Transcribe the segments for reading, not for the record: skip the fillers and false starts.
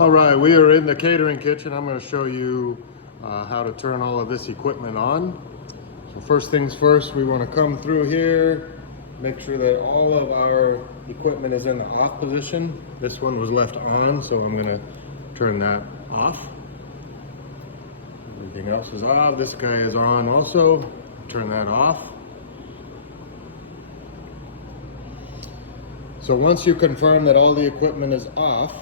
All right, we are in the catering kitchen. I'm going to show you how to turn all of this equipment on. So first things first, we want to come through here, make sure that all of our equipment is in the off position. This one was left on, so I'm going to turn that off. Everything else is off. This guy is on also. Turn that off. So once you confirm that all the equipment is off,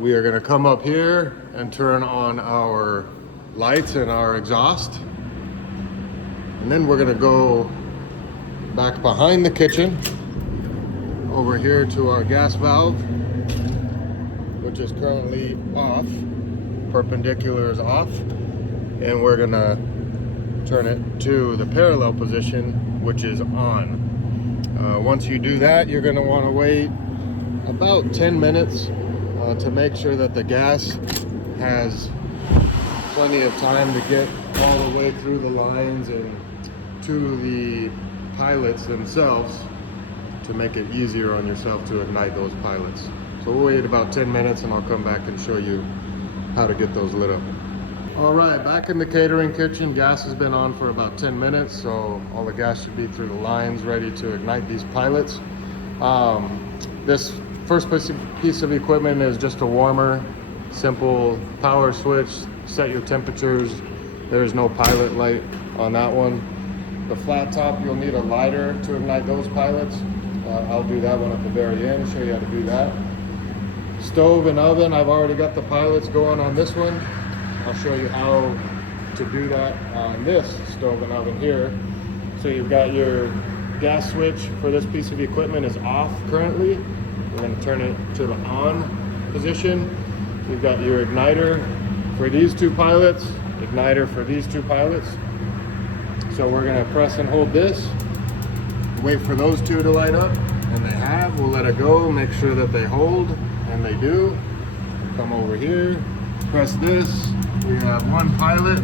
we are going to come up here and turn on our lights and our exhaust. And then we're going to go back behind the kitchen over here to our gas valve, which is currently off. Perpendicular is off. And we're going to turn it to the parallel position, which is on. Once you do that, you're going to want to wait about 10 minutes to make sure that the gas has plenty of time to get all the way through the lines and to the pilots themselves, to make it easier on yourself to ignite those pilots. So we'll wait about 10 minutes and I'll come back and show you how to get those lit up. All right, back in the catering kitchen. Gas has been on for about 10 minutes, so all the gas should be through the lines ready to ignite these pilots. This first piece of equipment is just a warmer, simple power switch. Set your temperatures. There is no pilot light on that one. The flat top, you'll need a lighter to ignite those pilots. I'll do that one at the very end, show you how to do that. Stove and oven, I've already got the pilots going on this one. I'll show you how to do that on this stove and oven here. So you've got your gas switch for this piece of equipment is off currently. We're going to turn it to the on position. You've got your igniter for these two pilots, igniter for these two pilots. So we're going to press and hold this, wait for those two to light up, and they have. We'll let it go, make sure that they hold, and they do. Come over here, press this. We have one pilot,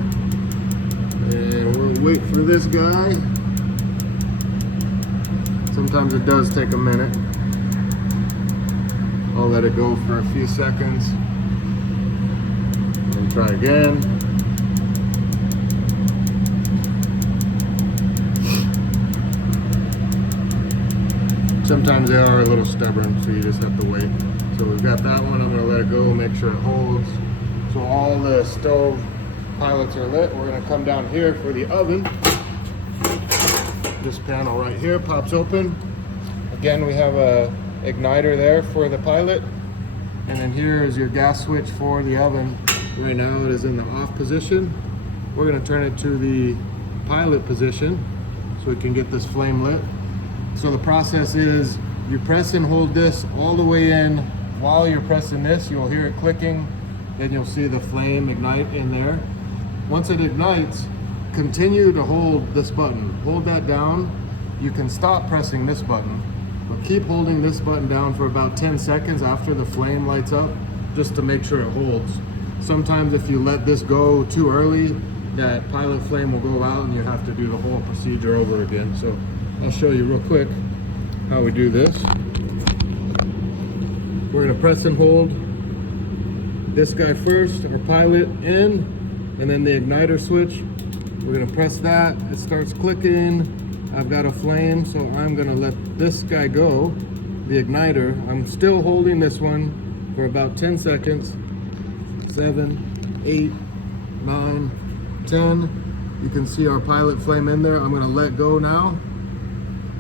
and we'll wait for this guy. Sometimes it does take a minute. I'll let it go for a few seconds and try again. Sometimes they are a little stubborn, so you just have to wait. So we've got that one. I'm going to let it go, make sure it holds. So all the stove pilots are lit. We're going to come down here for the oven. This panel right here pops open. Again, we have a igniter there for the pilot. And then here is your gas switch for the oven. Right now it is in the off position. We're going to turn it to the pilot position so we can get this flame lit. So the process is you press and hold this all the way in. While you're pressing this, you'll hear it clicking. Then you'll see the flame ignite in there. Once it ignites, continue to hold this button. Hold that down. You can stop pressing this button, but keep holding this button down for about 10 seconds after the flame lights up, just to make sure it holds. Sometimes if you let this go too early, that pilot flame will go out and you have to do the whole procedure over again. So I'll show you real quick how we do this. We're gonna press and hold this guy first, our pilot in, and then the igniter switch. We're gonna press that, it starts clicking. I've got a flame, so I'm gonna let this guy go, the igniter. I'm still holding this one for about 10 seconds. 7, 8, 9, 10. You can see our pilot flame in there. I'm gonna let go now,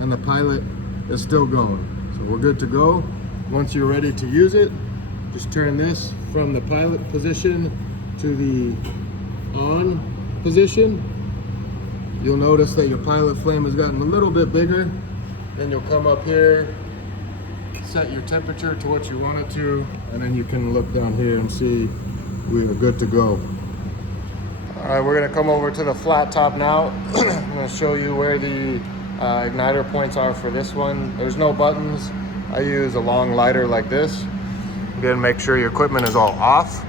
and the pilot is still going. So we're good to go. Once you're ready to use it, just turn this from the pilot position to the on position. You'll notice that your pilot flame has gotten a little bit bigger. Then you'll come up here, set your temperature to what you want it to, and then you can look down here and see we are good to go. All right, we're gonna come over to the flat top now. I'm gonna show you where the igniter points are for this one. There's no buttons. I use a long lighter like this. Again, make sure your equipment is all off.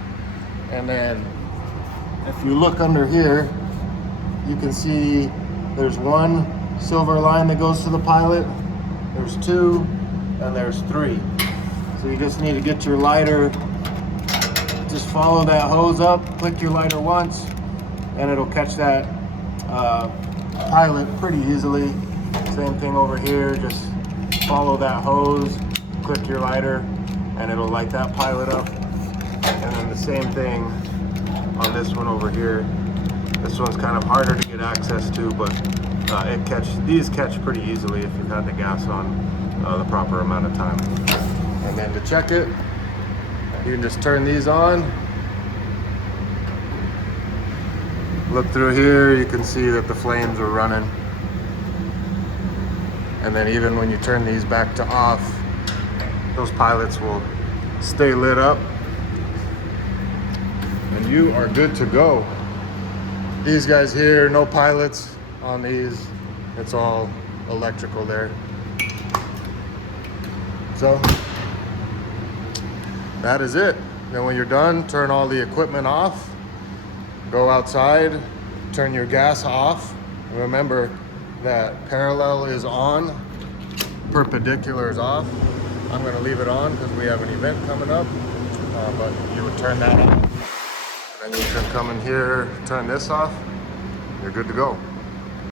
And then if you look under here, you can see there's one silver line that goes to the pilot, there's two, and there's three. So you just need to get your lighter just follow that hose up, click your lighter once, and it'll catch that pilot pretty easily. Same thing over here, just follow that hose, click your lighter, and it'll light that pilot up. And then the same thing on this one over here. This one's kind of harder to get access to, but these catch pretty easily if you've had the gas on the proper amount of time. And then to check it, you can just turn these on. Look through here, you can see that the flames are running. And then even when you turn these back to off, those pilots will stay lit up. And you are good to go. These guys here, no pilots on these. It's all electrical there. So that is it. Then when you're done, turn all the equipment off. Go outside, turn your gas off. Remember that parallel is on, perpendicular is off. I'm gonna leave it on because we have an event coming up, but you would turn that off. And then you can come in here, turn this off, you're good to go.